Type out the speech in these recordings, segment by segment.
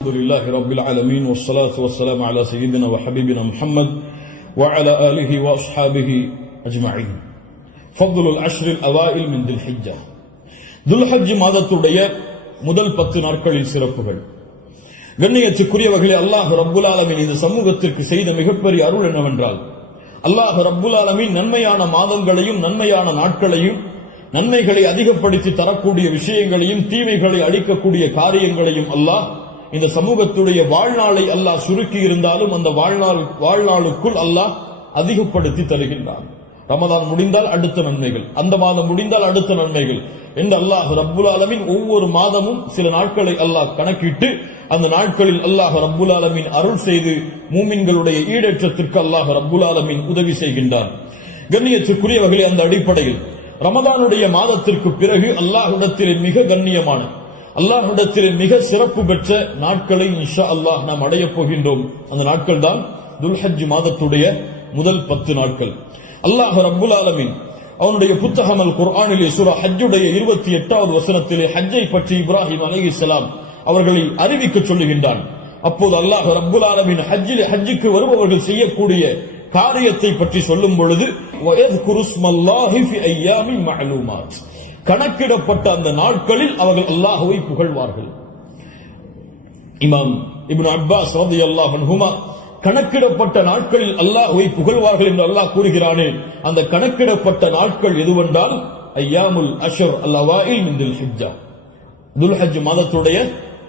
الحمد لله رب العالمين والصلاة والسلام على سيدنا وحبيبنا محمد وعلى آله وأصحابه أجمعين. فضل العشر الأوائل من ذي الحجة. ذو الحج மாதத்துடைய முதல் 10 நாட்களின் சிறப்புகள். கண்ணியத்துக்குரியவர்களே, அல்லாஹ் ரப்புல் ஆலமீன் இந்த சமூகத்திற்கு செய்த மிகப்பெரிய அருள் என்னவென்றால், அல்லாஹ் ரப்புல் ஆலமீன் நன்மையான மாதங்களையும் நன்மையான நாட்களையும் நன்மைகளை அதிகப்படுத்தி தரக்கூடிய விஷயங்களையும் தீமைகளை அளிக்கக்கூடிய காரியங்களையும் அல்லாஹ் இந்த சமூகத்துடைய வாழ்நாளை அல்லாஹ் சுருக்கி இருந்தாலும் அந்த வாழ்நாளுக்குள் அல்லாஹ் அதிகப்படுத்தி தருகின்றான். ரமதான் முடிந்தால் அடுத்த நன்மைகள், அந்த மாதம் முடிந்தால் அடுத்த நன்மைகள் என்று அல்லாஹ் ரப்புல் ஆலமீன் ஒவ்வொரு மாதமும் சில நாட்களை அல்லாஹ் கணக்கிட்டு அந்த நாட்களில் அல்லாஹ் ரப்புல் ஆலமீன் அருள் செய்து மூமின்களுடைய ஈடேற்றத்திற்கு அல்லாஹ் ரப்புல் ஆலமீன் உதவி செய்கின்றார். கண்ணியத்துக்குரியவர்களே, அந்த அடிப்படையில் ரமதானுடைய மாதத்திற்கு பிறகு அல்லாஹ்விடத்திலே மிக கண்ணியமான, அல்லாஹ்விடத்தில் மிக சிறப்பு பெற்ற நாட்களை இன்ஷா அல்லாஹ் நாம் அடையப் போகின்றோம். அந்த நாட்கள் தான் துல்ஹஜ் மாதத்துடைய முதல் 10 நாட்கள். அல்லாஹ் ரப்புல் ஆலமீன் அவனுடைய புத்தகம் அல் குர்ஆனிலே சூரா ஹஜ்ஜுடைய 28வது வசனத்திலே ஹஜ்ஜை பற்றி இப்ராஹிம் அலைஹிஸ்ஸலாம் அவர்களை அறிவிக்க சொல்லுகின்றான். அப்போது அல்லாஹ் ரப்புல் ஆலமீன் ஹஜ்ஜுக்கு வருபவர்கள் செய்யக்கூடிய காரியத்தை பற்றி சொல்லும் பொழுது வயத்குரு ஸ்மல்லாஹி ஃபி அய்யாமின் மஅலூமாத், கணக்கிடப்பட்ட அந்த நாட்களில் அவர்கள் அல்லாஹ்வை புகழ்வார்கள். இமாம் இப்னு அப்பாஸ் ரலியல்லாஹு அன்ஹுமா கணக்கிடப்பட்ட நாட்களில் அல்லாஹ்வை புகழ்வார்கள் என்று அல்லாஹ் கூறுகிறானே, அந்த கணக்கிடப்பட்ட நாட்கள் எதுவென்றால் அய்யாமுல் அஷ்ர் அல் அவாயில் மின் துல் ஹிஜ்ஜா, துல்ஹஜ் மாதத்துடைய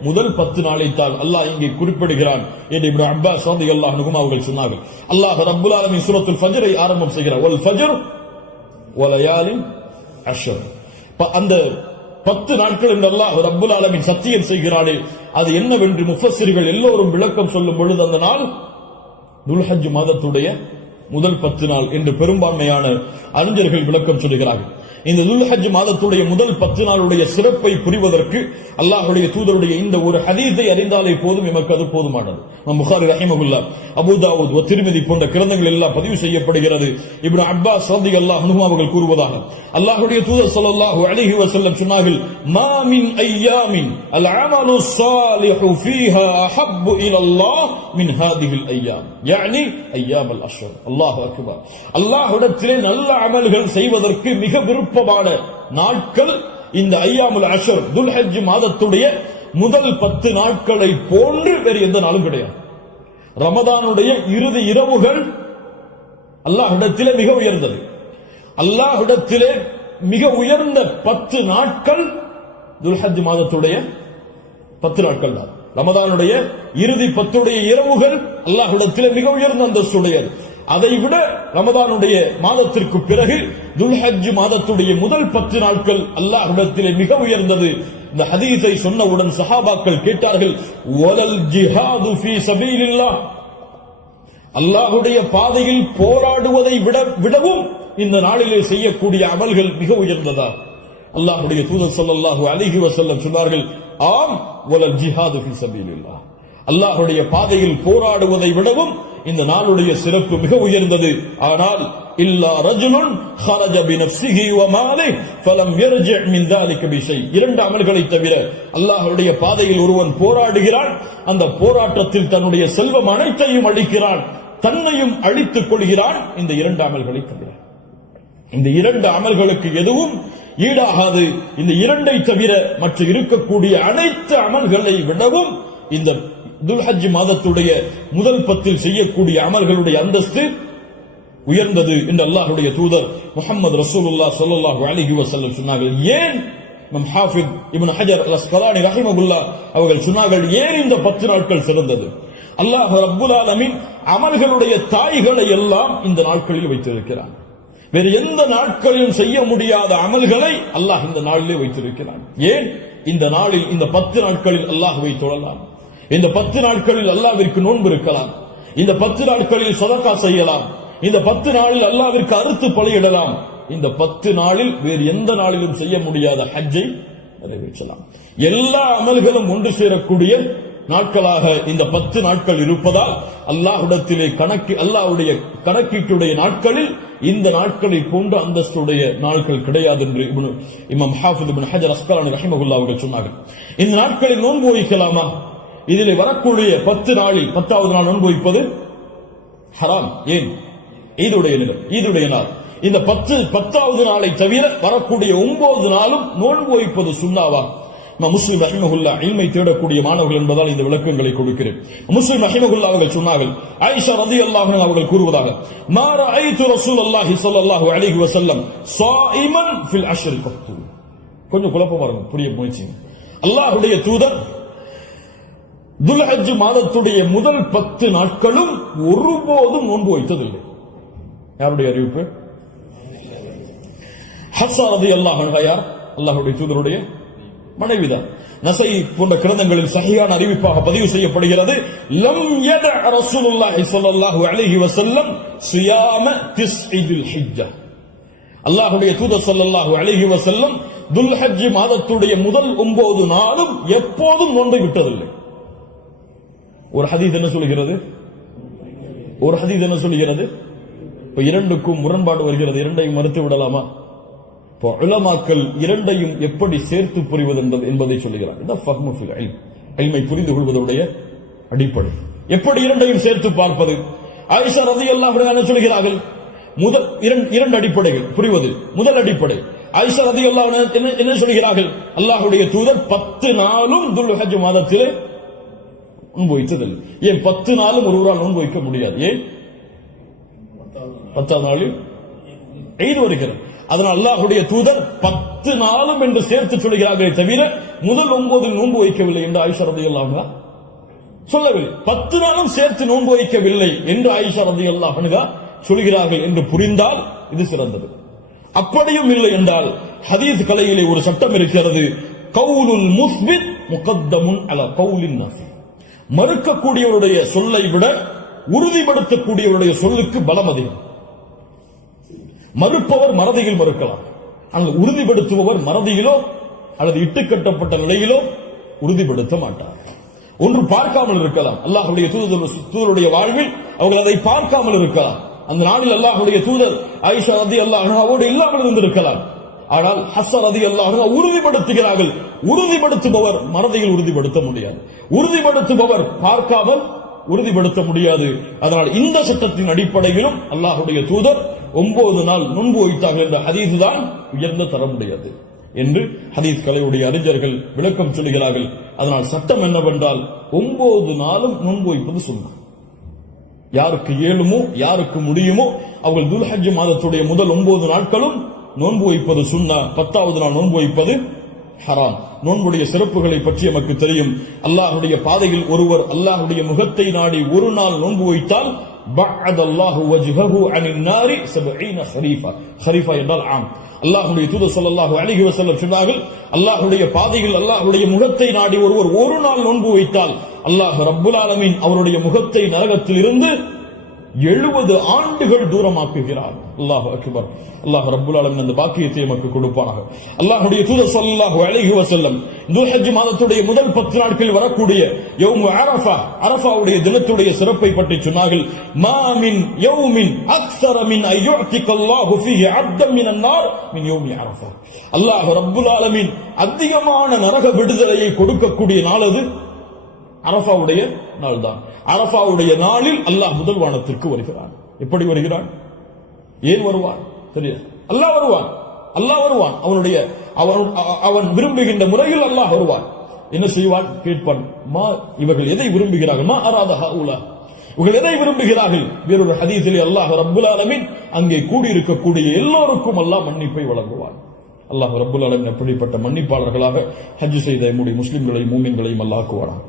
முதல் 10 நாளைத்தான் அல்லாஹ் இங்கே குறிப்பிடுகிறான் என்று இப்னு அப்பாஸ் ரலியல்லாஹு அன்ஹுமா அவர்கள் சொன்னார்கள். அல்லாஹ் ரப்புல் ஆலமீன் சூரத்துல் ஃபஜ்ரை ஆரம்பம் செய்கிறார். வல் ஃபஜ்ர் வலயாலின் அஷ்ர், அந்த 10 நாட்கள் என்று அல்லாஹ் ரப்புல் ஆலமீன் சத்தியம் செய்கிறானே, அது என்னவென்று முஃபஸ்ஸிர்கள் எல்லோரும் விளக்கம் சொல்லும் பொழுது அந்த நாள் துல்ஹஜ் மாதத்துடைய முதல் 10 நாள் என்று பெரும்பான்மையான அறிஞர்கள் விளக்கம் சொல்கிறார்கள். இந்த துல்ஹஜ் மாதத்துடைய முதல் 10 நாளுடைய சிறப்பை புரிவதற்கு அல்லாஹ்வுடைய தூதருடைய இந்த ஒரு ஹதீஸை அறிந்தாலே போதும், எமக்கு அது போதுமானது. புகாரி ரஹிமஹுல்லாஹ், அபூ தாவூத், திர்மிதி போன்ற கிரந்தங்கள் எல்லாம் பதிவு செய்யப்படுகிறது. இப்னு அப்பாஸ் ரலியல்லாஹு அன்ஹு அவர்கள் கூறுவதாக, அல்லாஹ்வுடைய தூதர் ஸல்லல்லாஹு அலைஹி வஸல்லம் சொன்னார்கள், மா மின் அய்யாமின் அல் அமலு ஸாலிஹு ஃபீஹா அஹப்பு இலல்லாஹ் மின் ஹாதிஹில் அய்யாம், யானி அய்யாமுல் அஷ்ர். அல்லாஹு அக்பர். அல்லாஹ்விடத்திலே நல்ல அமல்கள் செய்வதற்கு மிக விருப்பமான நாட்கள் இந்த அய்யாமுல் அஷ்ர், துல்ஹஜ் மாதத்துடைய முதல் 10 நாட்களை போன்று வேறு எந்த நாளும் கிடையாது. ரமதானுடைய இறுதி இரவுகள் அல்லாஹ்விடத்திலே மிக உயர்ந்தது. அல்லாஹ்விடத்திலே மிக உயர்ந்த 10 நாட்கள் துல்ஹஜ் மாதத்துடைய 10 நாட்கள் தான். ரமதானுடைய இறுதி 10 இரவுகள் அல்லாஹ்விடத்திலே மிக உயர்ந்த அந்தஸ்துடையது. அதைவிட ரமதானுடைய மாதத்திற்கு பிறகு துல்ஹஜ் மாதத்துடைய முதல் 10 நாட்கள் அல்லாஹ்விடத்திலே மிக உயர்ந்தது. இந்த ஹதீஸை சொன்னவுடன் சஹாபாக்கள் கேட்டார்கள், வலல் ஜிஹாது ஃபீ சபீலில்லாஹ், அல்லாஹ்வுடைய பாதையில் போராடுவதை விடவும் இந்த நாளிலே செய்யக்கூடிய அமல்கள் மிக உயர்ந்ததா? அல்லாஹ்வுடைய தூதர் ஸல்லல்லாஹு அலைஹி வஸல்லம் சொன்னார்கள், ஆம், வலல் ஜிஹாது ஃபீ சபீலில்லாஹ், அல்லாஹ்வுடைய பாதையில் போராடுவதை விடவும் இந்த நாளுடைய சிறப்பு மிக உயர்ந்தது. ஆனால் இல்லா ரஜுலுன் خرج بنفسه وماله فلم يرجع من ذلك بشيء, 2 அமல்களை தவிர அல்லாஹ்வுடைய பாதையில் ஒருவன் போராடுகிறான், அந்த போராட்டத்தில் தன்னுடைய செல்வம் அனைத்தையும் அளிக்கிறான், தன்னையும் அழித்துக் கொள்கிறான், இந்த 2 அமல்களை தவிர. இந்த 2 அமல்களுக்கு எதுவும் ஈடாகாது. இந்த 2ஐ தவிர மற்ற இருக்கக்கூடிய அனைத்து அமல்களை விடவும் இந்த துல்ஹஜ் மாதத்துடைய முதல் 10 செய்யக்கூடிய அமல்களுடைய அந்தஸ்து உயர்ந்தது என்று அல்லாஹ்வுடைய தூதர் முஹம்மது ரசூலுல்லாஹ் ஸல்லல்லாஹு அலைஹி வஸல்லம் சொன்னார்கள். ஏன் நம் ஹாஃபிஸ் இப்னு ஹஜர் அல் அஸ்கலானி ரஹிமஹுல்லாஹ் அவர்கள் சொன்னார்கள், ஏன் இந்த 10 நாட்கள் சிறந்தது? அல்லாஹ் ரப்புல் ஆலமீன் அமல்களுடைய தாய்களை எல்லாம் இந்த நாட்களில் வைத்திருக்கிறான். வேறு எந்த நாட்களிலும் செய்ய முடியாத அமல்களை அல்லாஹ் இந்த நாளிலே வைத்திருக்கிறான். ஏன்? இந்த நாளில், இந்த 10 நாட்களில் அல்லாஹ்வை தொழலாம், இந்த 10 நாட்களில் அல்லாஹ்விற்கு நோன்பு இருக்கலாம், இந்த 10 நாட்களில் சதகா செய்யலாம், இந்த 10 நாளில் அல்லாஹ்விற்கு அறுத்து பலியிடலாம், இந்த 10 நாளில் வேறு எந்த நாளிலும் செய்ய முடியாத ஹஜ்ஜை நிறைவேற்றலாம். எல்லா அமல்களும் ஒன்று சேரக்கூடிய நாட்களாக இந்த 10 நாட்கள் இருப்பதால் அல்லாஹ்விடத்திலே அல்லாஹ்வுடைய கணக்கீட்டுடைய நாட்களில் இந்த நாட்களை போன்ற அந்தஸ்துடைய நாட்கள் கிடையாது என்று இமாம் ஹாஃபிஸ் இப்னு ஹஜர் அஸ்கலானி ரஹிமஹுல்லாஹ் அவர்கள் சொன்னார்கள். இந்த நாட்களில் நோன்பு வைக்கலாமா? இதில் வரக்கூடிய 10 நாளில் 10வது நாள் நோன்பு வைப்பது ஹராம். ஏன்? ஈதுடைய நாள். இந்த 10வது நாளை தவிர வரக்கூடிய 9 நாளும் நோன்பு வைப்பது சுன்னாவா? முஸ்லிம் ரஹிமஹுல்லா இல்மை தேடக்கூடிய மாணவர்கள் என்பதால் இந்த விளக்கங்களை கொடுக்கிறேன். முஸ்லிம் ரஹிமஹுல்லா அவர்கள் சொன்னார்கள், ஆயிஷா ரலியல்லாஹு அன்ஹா அவர்கள் கூறுவதாக, மா ரஅய்து ரசூலுல்லாஹி ஸல்லல்லாஹு அலைஹி வஸல்லம் ஸாயிமன் ஃபில் அஷ்ர் கத்து. கொஞ்சம் குழப்பமா இருக்கும், புரிய முயற்சி. அல்லாஹ்வுடைய தூதர் துல்ஹஜ் மாதத்துடைய முதல் 10 நாட்களும் ஒருபோதும் நோன்பு வைத்ததில்லை. யாருடைய அறிவிப்பு? ஹஃப்ஸா ரலியல்லாஹு அன்ஹா யார்? அல்லாஹ்வுடைய தூதருடைய மனைவிதான். நஸை போன்ற கிரந்தங்களில் சஹீஹான அறிவிப்பாக பதிவு செய்யப்படுகிறது, லம் யத ரசூலுல்லாஹி ஸல்லல்லாஹு அலைஹி வஸல்லம் சியாம திஸ்இல் ஹிஜ்ஜா. அல்லாஹ்வுடைய தூதர் ஸல்லல்லாஹு அலைஹி வஸல்லம் துல்ஹஜ் மாதத்துடைய முதல் 9 நாளும் எப்போதும் நோன்பை விட்டதில்லை. ஒரு ஹதீஸ் என்ன சொல்கிறது? இப்ப இரண்டுக்கும் முரண்பாடு வருகிறது. இரண்டையும் மறுத்து விடலாமா? உலமாக்கள் இரண்டையும் எப்படி சேர்த்து புரிவது என்பதை சொல்லுகிறார். இல்மை புரிந்து கொள்வதுடைய அடிப்படை. எப்படி இரண்டையும் சேர்த்து பார்ப்பது? ஆயிஷா ரலியல்லாஹு அன்ஹா சொல்கிறார்கள், முதல் இரண்டு அடிப்படைகள் புரிவது. முதல் அடிப்படை, ஆயிஷா ரலியல்லாஹு அன்ஹா என்ன சொல்கிறார்கள்? அல்லாஹ்வுடைய தூதர் 10 நாளும் துல்ஹஜ் மாதத்திலே நோன்பு வைத்ததில்லை. ஏன் 10 நாளும் ஒருவரால் நோன்பு வைக்க முடியாது? ஏன்? 10வது நாளில் ஈத் வருகிறது. அதனால் அல்லாஹ்வுடைய தூதர் 10 நாளும் என்று சேர்த்து சொல்கிறார்களே தவிர முதல் 9 நோன்பு வைக்கவில்லை என்று ஆயிஷா ரலியல்லாஹு அன்ஹா சொல்லவில்லை. 10 நாளும் சேர்த்து நோன்பு வைக்கவில்லை என்று ஆயிஷா ரலியல்லாஹு அன்ஹா சொல்கிறார்கள் என்று புரிந்தால் இது சிறந்தது. அப்படியும் இல்லை என்றால் ஹதீஸ் கலையிலே ஒரு சட்டம் இருக்கிறது, கவுலுல் முஸ்பித் முகத்தமுன் அலா கவுலின் நாஃபி. மறுக்கக்கூடியவருடைய சொல்லை விட உறுதிப்படுத்தக்கூடியவருடைய சொல்லுக்கு பலம் அதிகம். மறுப்பவர் மறதியில் மறுக்கலாம், ஆனால் உறுதிப்படுத்துபவர் மறதியிலோ அல்லது இட்டுக்கட்டப்பட்ட நிலையிலோ உறுதிப்படுத்த மாட்டார். ஒன்று பார்க்காமல் இருக்கலாம், அல்லாஹ்வுடைய தூதருடைய வாழ்வில் அவர்கள் அதை பார்க்காமல் இருக்கலாம். அந்த நாளில் அல்லாஹ்வுடைய தூதர் ஆயிஷா ரலியல்லாஹு அன்ஹாவோடு இல்லாமல் இருந்திருக்கலாம். ஆனால் ஹஃப்ஸா ரலியல்லாஹு அன்ஹா உறுதிப்படுத்துகிறார்கள். உறுதிப்படுத்துபவர் மறதியில் உறுதிப்படுத்த முடியாது, உறுதிப்படுத்துபவர் பார்க்காமல் உறுதிப்படுத்த முடியாது. அதனால் இந்த சட்டத்தின் அடிப்படையிலும் அல்லாஹ்வுடைய தூதர் 9 நாள் நோன்பு வைத்தார்கள் என்ற ஹதீஸ் தான் உயர்ந்த தரமுடையது என்று ஹதீஸ் கலையுடைய அறிஞர்கள் விளக்கம் சொல்கிறார்கள். அதனால் சட்டம் என்னவென்றால் 9 நாளும் நோன்பு வைப்பது சுன்னah. யாருக்கு இயலுமோ யாருக்கு முடியுமோ அவர்கள் துல்ஹஜ் மாதத்துடைய முதல் 9 நாட்களும் நோன்பு வைப்பது சுன்னah. 10வது நாள் நோன்பு வைப்பது ஹராம். நோன்புடைய சிறப்புகளை பற்றி நமக்கு தெரியும். அல்லாஹ்வுடைய பாதையில் ஒருவர் அல்லாஹ்வுடைய முகத்தை நாடி ஒரு நாள் நோன்பு வைத்தால் பஅதல்லாஹு வஜ்ஹஹு அனின் நாரி 70 ஹரீஃபா. ஹரீஃபா என்றால் ஆம். அல்லாஹ்வுடைய தூதர் ஸல்லல்லாஹு அலைஹி வஸல்லம் சொன்னார்கள், அல்லாஹ்வுடைய பாதையில் அல்லாஹ்வுடைய முகத்தை நாடி ஒருவர் ஒரு நாள் நோன்பு வைத்தால் அல்லாஹ் ரப்புல் ஆலமீன் அவருடைய முகத்தை நரகத்தில் இருந்து 70 ஆண்டுகள் தூரமாக்குகிறார். அல்லாஹ் அக்பர். அல்லாஹ் ரப்புல் ஆலமீன் அந்த பாக்கியத்தை நமக்கு கொடுப்பானாக. அல்லாஹ்வுடைய தூதர் ஸல்லல்லாஹு அலைஹி வஸல்லம் துல்ஹஜ் மாதத்துடைய முதல் 10 நாட்களில் வரக்கூடிய யௌம் அரஃபா, அரஃபாவுடைய தினத்துடைய சிறப்பை பற்றி சொன்னார்கள். மா மின் யௌமின் அக்ஸர மின் அய்யுஅதிகல்லாஹு ஃபீஹி அப்தன் மினன் நார் மின் யௌமி அரஃபா. அல்லாஹ் ரப்புல் ஆலமீன் அதிகமான நரக விடுதலையை கொடுக்கக்கூடிய நாள் அது அரஃபாவுடைய நாள் தான். அரஃபாவுடைய நாளில் அல்லாஹ் முதல் வானத்திற்கு வருகிறான். எப்படி வருகிறான்? ஏன் வருவான் தெரியாது. அல்லாஹ் வருவான், அல்லாஹ் வருவான். அவன் விரும்புகின்ற முறையில் அல்லாஹ் வருவான். என்ன செய்வான்? கேட்பான், மா இவர்கள் எதை விரும்புகிறார்கள்? மா அராத ஹாஉலா, இவர்கள் எதை விரும்புகிறார்கள்? வேறொரு ஹதீஸிலே அல்லாஹ் ரப்புல் ஆலமீன் அங்கே கூடியிருக்கக்கூடிய எல்லோருக்கும் அல்லாஹ் மன்னிப்பை வழங்குவான். அல்லாஹ் ரப்புல் ஆலமீன் அப்படிப்பட்ட மன்னிப்பாளர்களாக ஹஜ் செய்த நம்முடைய முஸ்லிம்களையும் மூமின்களையும் அல்லாஹ் ஆக்குவானாக.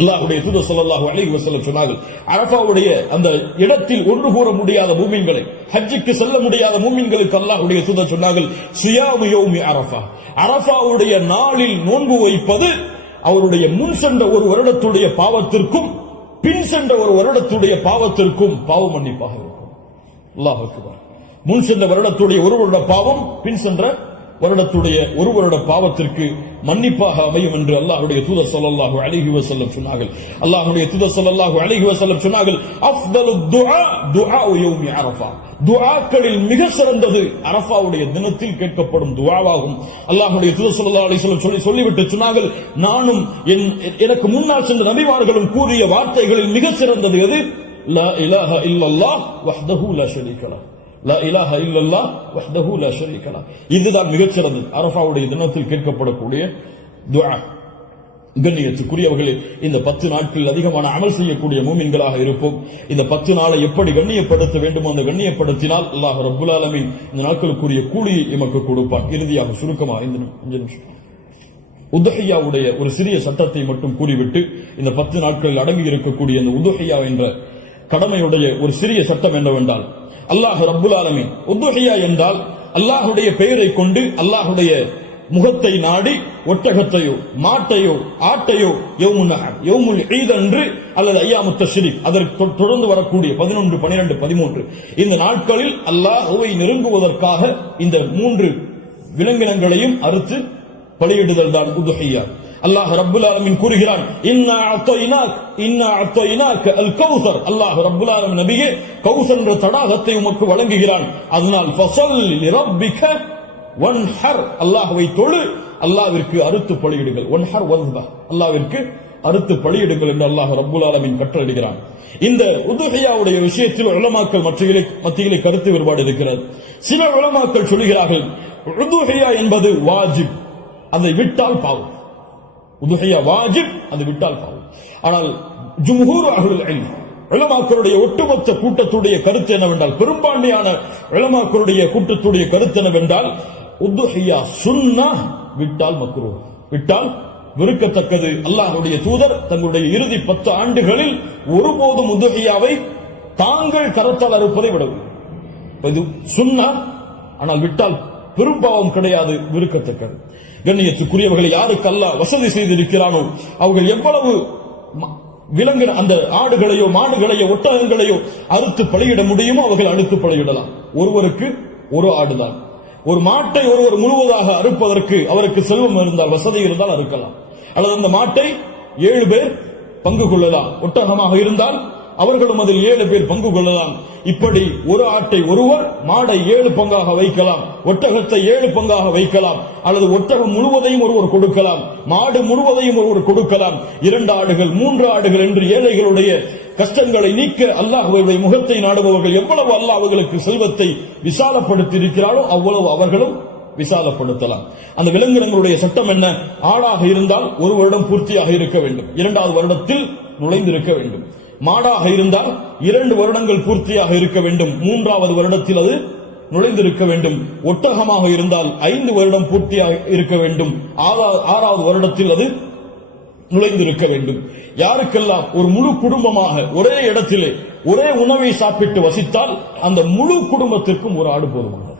அல்லாஹ்வுடைய தூதர் ஸல்லல்லாஹு அலைஹி வஸல்லம் சொன்னார்கள், அரஃபாவுடைய அந்த இடத்தில் ஒன்று கூற முடியாத மூமின்களை, ஹஜ்ஜுக்கு செல்ல முடியாத மூமின்களுக்கு அல்லாஹ்வுடைய தூதர் சொன்னார்கள், சியாமு யௌமி அரஃபா, அரஃபாவுடைய நாளில் நோன்பு வைப்பது அவருடைய முன் சென்ற ஒரு வருடத்துடைய பாவத்திற்கும் பின் சென்ற ஒரு வருடத்துடைய பாவத்திற்கும் பாவ மன்னிப்பாக இருக்கும். அல்லாஹ் அக்பர். முன் சென்ற வருடத்துடைய ஒரு வருட பாவம், பின் சென்ற வருடத்துடைய ஒரு வருட பாவத்திற்கு மன்னிப்பாக அமையும் என்று அல்லாஹ்வுடைய தூதர் ஸல்லல்லாஹு அலைஹி வஸல்லம் சொன்னார்கள். அல்லாஹ்வுடைய தூதர் ஸல்லல்லாஹு அலைஹி வஸல்லம் சொன்னார்கள், அஃதலு துஆ துஆஉ யௌமி அரஃபா. துஆக்களில் மிக சிறந்தது அரஃபாவுடைய தினத்தில் கேட்கப்படும் துஆவாகும். அல்லாஹ்வுடைய தூதர் ஸல்லல்லாஹு அலைஹி வஸல்லம் சொல்லிவிட்டு சொன்னார்கள், நானும் எனக்கு முன்னால் சென்ற நபிமார்களும் கூறிய வார்த்தைகளில் மிக சிறந்தது எது? லா இலாஹா இல்லல்லாஹ் வஹ்தஹு லா ஷரீக லஹ். லா இலாஹா இல்லல்லாஹ் வஹ்தஹு லா ஷரீக லஹ். இதுதான் மிகச் சிறந்தது அரஃபாவுடைய தினத்தில் கேட்கப்படக்கூடிய துஆ. கண்ணியத்துக்குரியவர்களே, இந்த 10 நாட்களில் அதிகமான அமல் செய்யக்கூடிய மூமின்களாக இருப்போம். இந்த 10 நாளை எப்படி கண்ணியப்படுத்த வேண்டுமோ அந்த கண்ணியப்படுத்தினால் அல்லாஹ் ரப்புல் ஆலமீன் இந்த நாட்களுக்குரிய கூலியை எமக்கு கொடுப்பான். இறுதியாக சுருக்கமாக 5 நிமிஷம் உதுஹியாவுடைய ஒரு சிறிய சட்டத்தை மட்டும் கூறிவிட்டு இந்த 10 நாட்களில் அடங்கி இருக்கக்கூடிய இந்த உதுஹியா என்ற கடமையுடைய ஒரு சிறிய சட்டம் என்னவென்றால், அல்லாஹ் ரப்புல் ஆலமீன் உதுஹியா என்றால் அல்லாஹுடைய பெயரை கொண்டு அல்லாஹுடைய முகத்தை நாடி ஒட்டகத்தையோ மாட்டையோ ஆட்டையோ யௌமுல் ஈத் அன்று அல்லது அய்யாமுத் தஷ்ரீக் அதற்கு தொடர்ந்து வரக்கூடிய 11, 12, 13 இந்த நாட்களில் அல்லாஹ்வை நெருங்குவதற்காக இந்த 3 விலங்கினங்களையும் அறுத்து பலியிடுதல் தான் உதுஹியா. அல்லாஹ் ரப்புல் ஆலமீன் கூறுகிறான், இன்னா அத்தய்னாக அல் கௌசர். அல்லாஹ் ரப்புல் ஆலமீன் நபியே கௌசர் என்ற தடாகத்தை உமக்கு வழங்குகிறான். அதனால் ஃபஸல்லி லிரப்பிக வன்ஹர், அல்லாஹ்வை தொழு, அல்லாஹ்விற்கு அறுத்து பலியிடுங்கள். வன்ஹர் வஸ்பா, அல்லாஹ்விற்கு அறுத்து பலியிடுங்கள் என்று அல்லாஹ் ரப்புல் ஆலமீன் கட்டளையிடுகிறான். இந்த உதுஹியாவுடைய விஷயத்தில் உலமாக்கள் மத்தியிலே கருத்து வேறுபாடு இருக்கிறது. சில உலமாக்கள் சொல்கிறார்கள், உதுஹியா என்பது வாஜிப், அதை விட்டால் பாவம். உதுஹியா வாஜிப், அதை விட்டால் பாவம். ஆனால் ஜும்ஹூர் அஹ்லுல் இல்ம் உலமாக்களுடைய ஒட்டுமொத்த கூட்டத்துடைய கருத்து என்னவென்றால், பெரும்பான்மையான உலமாக்களுடைய கூட்டத்துடைய கருத்து என்னவென்றால், உதுஹியா சுன்னah, விட்டால் மக்ரூஹ், விட்டால் வெறுக்கத்தக்கது. அல்லாஹ்வுடைய தூதர் தங்களுடைய இறுதி 10 ஆண்டுகளில் ஒருபோதும் உதுஹியாவை தாங்கள் கரத்தால் அறுப்பதை விடவில்லை. இது சுன்னah, ஆனால் விட்டால் பெரும்பாவம் கிடையாது, வெறுக்கத்தக்கது. கண்ணியத்துக்குரியவர்களை யாருக்கு அல்லாஹ் வசதி செய்திருக்கிறானோ அவர்கள் எவ்வளவு விலங்கு அந்த ஆடுகளையோ மாடுகளையோ ஒட்டகங்களையோ அறுத்து பலியிட முடியுமோ அவர்கள் அறுத்து பலியிடலாம். ஒருவருக்கு ஒரு ஆடுதான். ஒரு மாட்டை ஒருவர் முழுவதாக அறுப்பதற்கு அவருக்கு செல்வம் இருந்தால், வசதி இருந்தால் அறுக்கலாம். அல்லது அந்த மாட்டை 7 பேர் பங்கு கொள்ளலாம். ஒட்டகமாக இருந்தால் அவர்களும் அதில் 7 பேர் பங்கு கொள்ளலாம். இப்படி ஒரு ஆட்டை ஒருவர், மாடை 7 பங்காக வைக்கலாம், ஒட்டகத்தை 7 பங்காக வைக்கலாம். அல்லது ஒட்டகம் முழுவதையும் ஒருவர் கொடுக்கலாம், மாடு முழுவதையும் ஒருவர் கொடுக்கலாம். 2 ஆடுகள் 3 ஆடுகள் என்று ஏழைகளுடைய கஷ்டங்களை நீக்க அல்லாஹ்வுடைய முகத்தை நாடுபவர்கள் எவ்வளவு அல்லாஹ் அவர்களுக்கு செல்வத்தை விசாலப்படுத்தி இருக்கிறாரோ அவ்வளவு அவர்களும் விசாலப்படுத்தலாம். அந்த விலங்கினங்களுடைய சட்டம் என்ன? ஆடாக இருந்தால் 1 வருடம் பூர்த்தியாக இருக்க வேண்டும், 2வது வருடத்தில் நுழைந்திருக்க வேண்டும். மாடாக இருந்தால் 2 வருடங்கள் பூர்த்தியாக இருக்க வேண்டும், 3வது வருடத்தில் அது நுழைந்திருக்க வேண்டும். ஒட்டகமாக இருந்தால் 5 வருடம் பூர்த்தியாக இருக்க வேண்டும், 6வது வருடத்தில் அது நுழைந்திருக்க வேண்டும். யாருக்கெல்லாம் ஒரு முழு குடும்பமாக ஒரே இடத்திலே ஒரே உணவை சாப்பிட்டு வசித்தால் அந்த முழு குடும்பத்திற்கும் ஒரு ஆடு போதுமானது,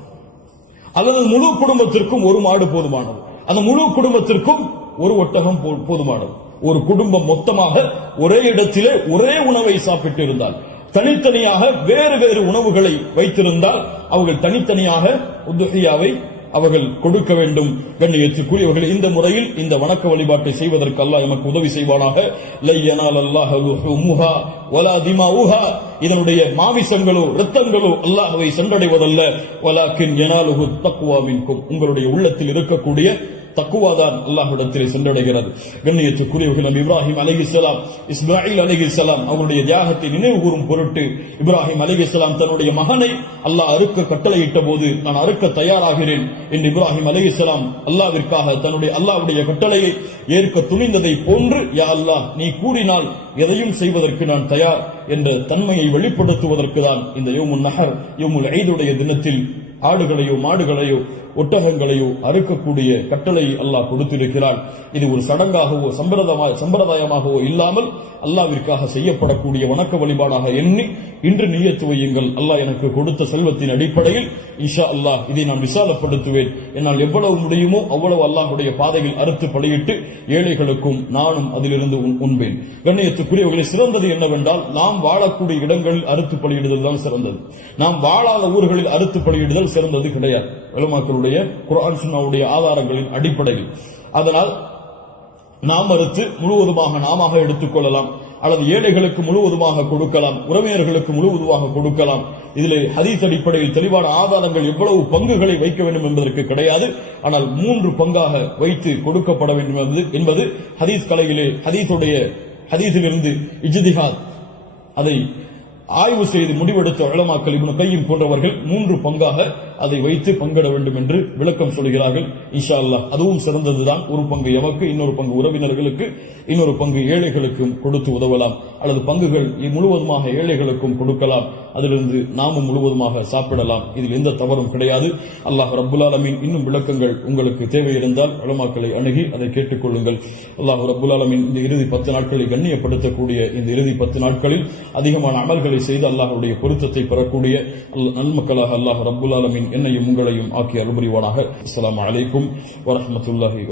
அல்லது முழு குடும்பத்திற்கும் ஒரு மாடு போதுமானது, அந்த முழு குடும்பத்திற்கும் ஒரு ஒட்டகம் போதுமானது. ஒரு குடும்பம் மொத்தமாக ஒரே இடத்திலே ஒரே உணவை சாப்பிட்டு இருந்தால், தனித்தனியாக வேறு வேறு உணவுகளை வைத்திருந்தால் அவர்கள் தனித்தனியாக உதுஹியாவை அவர்கள் கொடுக்க வேண்டும். கண்ணியத்துக்குரியவர்கள், இந்த முறையில் இந்த வணக்க வழிபாட்டை செய்வதற்கு அல்லாஹ் நமக்கு உதவி செய்வானாக. லை யனாலல்லாஹு லுஹுமுஹா வலா திமாஉஹா, இதனுடைய மாமிசங்களோ இரத்தங்களோ அல்லாஹ்வை சென்றடைவதல்ல. வலாக்கின் யனாலுஹு தக்வா மின்கும், உங்களுடைய உள்ளத்தில் இருக்கக்கூடிய தக்குவாதான் அல்லாஹ்விடத்திலே சென்றடைகிறது. கண்ணியத்துக்குரியவர்கள், நபி இப்ராஹிம் அலைஹிஸ்ஸலாம், இஸ்மாயில் அலைஹிஸ்ஸலாம் அவருடைய தியாகத்தை நினைவு கூறும் பொருட்டு இப்ராஹிம் அலைஹிஸ்ஸலாம் தன்னுடைய மகனை அல்லாஹ் அறுக்க கட்டளையிட்ட போது, நான் அறுக்க தயாராகிறேன் என்று இப்ராஹிம் அலைஹிஸ்ஸலாம் அல்லாஹ்விற்காக அல்லாஹ்வுடைய கட்டளையை ஏற்க துணிந்ததை போன்று, யா அல்லாஹ் நீ கூறினால் எதையும் செய்வதற்கு நான் தயார் என்ற தன்மையை வெளிப்படுத்துவதற்கு தான் இந்த யௌமுன் நஹர், யௌமுல் ஈதுடைய தினத்தில் ஆடுகளையோ மாடுகளையோ ஒட்டகங்களையோ அறுக்கக்கூடிய கட்டளை அல்லாஹ் கொடுத்திருக்கிறான். இது ஒரு சடங்காகவோ சம்பிரதாயமாகவோ இல்லாமல் அல்லாஹ்விற்காக செய்யப்படக்கூடிய வணக்க வழிபாடாக எண்ணி இன்று நியத்து வையுங்கள். அல்லாஹ் எனக்கு கொடுத்த செல்வத்தின் அடிப்படையில் இன்ஷா அல்லாஹ் இதை நான் விசாலப்படுத்துவேன். என்னால் எவ்வளவு முடியுமோ அவ்வளவு அல்லாஹ்வுடைய பாதையில் அறுத்து பலியிட்டு ஏழைகளுக்கும் நானும் அதிலிருந்து உண்பேன். கண்ணியத்துக்குரியவர்களை, சிறந்தது என்னவென்றால் நாம் வாழக்கூடிய இடங்களில் அறுத்து பலியிடுதல் தான் சிறந்தது. நாம் வாழாத ஊர்களில் அறுத்து பலியிடுதல் சிறந்தது கிடையாது, உலமாக்களுடைய குர்ஆன் சுன்னாவுடைய ஆதாரங்களின் அடிப்படையில். அதனால் நாம் அறுத்து முழுவதுமாக நாம எடுத்துக்கொள்ளலாம், அல்லது ஏழைகளுக்கு முழுவதுமாக கொடுக்கலாம், உறவினர்களுக்கு முழுவதுமாக கொடுக்கலாம். இதிலே ஹதீஸ் அடிப்படையில் தெளிவான ஆதாரங்கள் எவ்வளவு பங்குகளை வைக்க வேண்டும் என்பதற்கு கிடையாது. ஆனால் 3 பங்காக வைத்து கொடுக்கப்பட வேண்டும் என்பது ஹதீஸ் கலையிலே ஹதீஸிலிருந்து இஜ்திஹாத் அதை ஆய்வு செய்து முடிவெடுத்த உலமாக்கள் இப்னு கையிம் போன்றவர்கள் 3 பங்காக அதை வைத்து பங்கிட வேண்டும் என்று விளக்கம் சொல்கிறார்கள். இன்ஷா அல்லாஹ் அதுவும் சிறந்ததுதான். ஒரு பங்கு எமக்கு, இன்னொரு பங்கு உறவினர்களுக்கு, இன்னொரு பங்கு ஏழைகளுக்கும் கொடுத்து உதவலாம். அல்லது பங்குகள் முழுவதுமாக ஏழைகளுக்கும் கொடுக்கலாம், அதிலிருந்து நாமும் முழுவதுமாக சாப்பிடலாம். இதில் எந்த தவறும் கிடையாது. அல்லாஹ் ரப்புல் ஆலமீன் இன்னும் விளக்கங்கள் உங்களுக்கு தேவை இருந்தால் உலமாக்களை அணுகி அதை கேட்டுக்கொள்ளுங்கள். அல்லாஹ் ரப்புல் ஆலமீன் இந்த இறுதி 10 நாட்களை கண்ணியப்படுத்தக்கூடிய இந்த இறுதி 10 நாட்களில் அதிகமான அமல்களை செய்து அல்லாஹ்வுடைய பொருத்தத்தை பெறக்கூடிய நன்மக்களாக அல்லாஹ் ரப்புல் ஆலமீன் என்னையும் உங்களையும் ஆக்கி அருள்புரிவானாக. அஸ்ஸலாமு அலைக்கும் வரஹ்மத்துல்லாஹி